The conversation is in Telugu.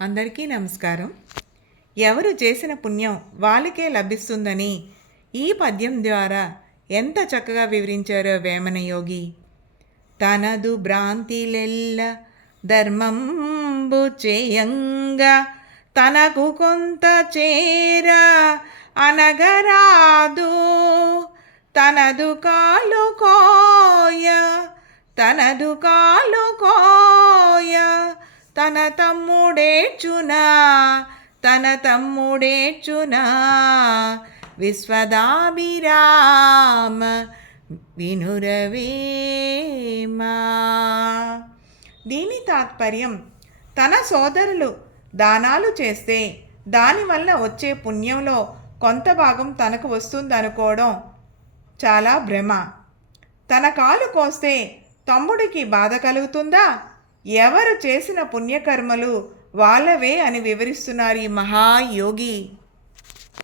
అందరికీ నమస్కారం. ఎవరు చేసిన పుణ్యం వాళ్ళకే లభిస్తుందని ఈ పద్యం ద్వారా ఎంత చక్కగా వివరించారో వేమన యోగి. తనదు భ్రాంతిలెల్ల ధర్మంబు చేయంగా తనకు కొంత చేరా అనగరాదు. తనదు కాలు కోయ తనదు కాలు కోయ తన తమ్ముడేచునా తన తమ్ముడేచునా విశ్వదాభిరామ వినురవేమా? దీని తాత్పర్యం తన సోదరులు దానాలు చేస్తే దానివల్ల వచ్చే పుణ్యంలో కొంత భాగం తనకు వస్తుందనుకోవడం చాలా భ్రమ. తన కాలు కోస్తే తమ్ముడికి బాధ కలుగుతుందా? ఎవరు చేసిన పుణ్యకర్మలు వాళ్ళవే అని వివరిస్తున్నారు ఈ మహాయోగి.